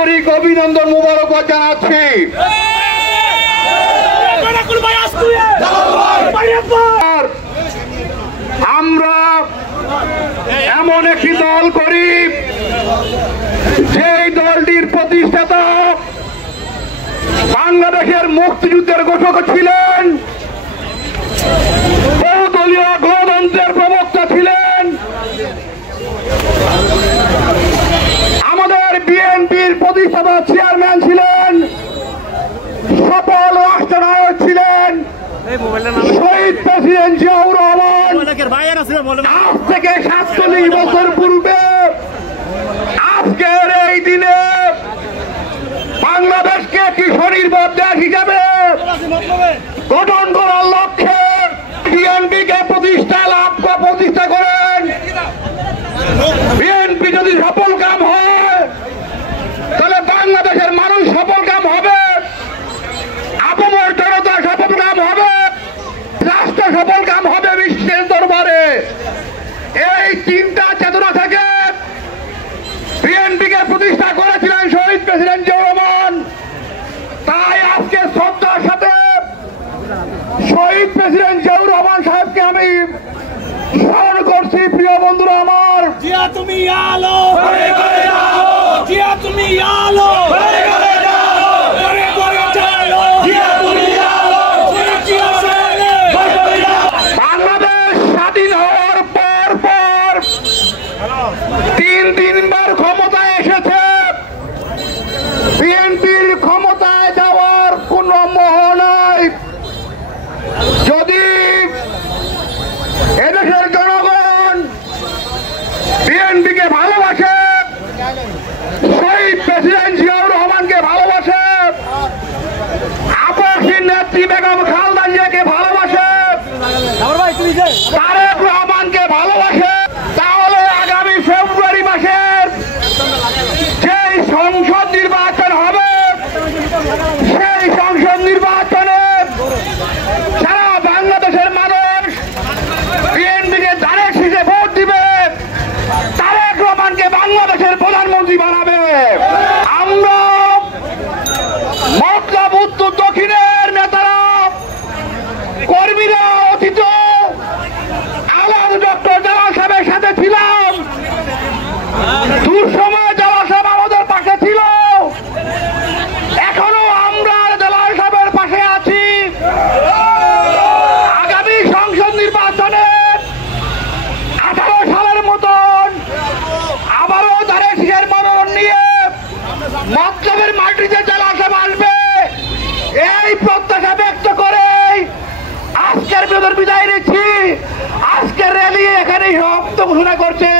আন্তরিক অভিনন্দন মোবারকবাদ জানাচ্ছি। আমরা এমন একটি দল করি যে দলটির প্রতিষ্ঠাতা বাংলাদেশের মুক্তিযুদ্ধের ঘোষক ছিলেন, বহুদলীয় গণতন্ত্রের প্রবক্তা ছিলেন, আমাদের বিএনপির প্রতিষ্ঠাতা চেয়ারম্যান ছিলেন, সফল রাষ্ট্রনায়ক ছিলেন শহীদ প্রেসিডেন্ট জিয়াউর রহমান। আজ থেকে ৪৭ বছর পূর্বে আজকের এই দিনে বাংলাদেশকে একটি স্বনির্ভর দেশ হিসাবে গঠন করার লক্ষ্যে বিএনপিকে প্রতিষ্ঠা করেন। বিএনপি যদি সফল কাম হয় তাহলে বাংলাদেশের মানুষ সফল কাম হবে, আপামর জনতা সফল কাম হবে, রাষ্ট্র সফল কাম হবে বিশ্বের দরবারে। এই চিন্তা চেতনা থেকে বিএনপিকে প্রতিষ্ঠা করেছিলেন শহীদ প্রেসিডেন্ট জিয়াউর রহমান। তাই আজকে শ্রদ্ধার সাথে শহীদ প্রেসিডেন্ট জিয়াউর রহমান সাহেবকে আমি স্মরণ করছি। প্রিয় বন্ধুরা আমার, জিয়া তুমি আলো করে করে যাও, জিয়া তুমি আলো করে করে যাও, করে করে যাও, জিয়া তুমি আলো করে জিয়া সালে করে যাও। বাংলাদেশ স্বাধীন হওয়ার পর তিনবার ক্ষমতায় এসেছে। বিএনপির ক্ষমতায় যাওয়ার কোন মোহ নাই। যদি এদেশের জনগণ বিএনপিকে ভালোবাসে, শহীদ প্রেসিডেন্ট জিয়াউর রহমানকে ভালোবাসে, আপসীন নেত্রী বেগম খালেদা জিয়াকে ভালোবাসে, তারেক রহমানকে ভালোবাসে, তাহলে আগামী ফেব্রুয়ারি মাসের যেই সংসদ নির্বাচন হবে, সেই সংসদ নির্বাচনে সারা বাংলাদেশের মানুষ বিএনপিকে ডাইরেক্ট সিটে ভোট দিবে, তারেক রহমানকে বাংলাদেশের প্রধানমন্ত্রী বানাবে। আমরা মতলব উত্তর দক্ষিণের নেতারা, কর্মীরা অতীত আলাদা ডক্টর জালাল সাহেবের সাথে ছিলাম, দুঃসময়ে জালাল সাহেব আমাদের পাশে ছিল, এখনো আমরা জালাল সাহেবের পাশে আছি। আগামী সংসদ নির্বাচনে 18 সালের মতন আবারও দারেশিয়ার মনোনয়ন নিয়ে মতলবের মাটিতে জালাল সাহেব আসবে, এই প্রত্যাশা ব্যক্ত করে আজকের বিদায় নিচ্ছি। আজকের র্যালি এখানেই সমাপ্ত ঘোষণা করছে।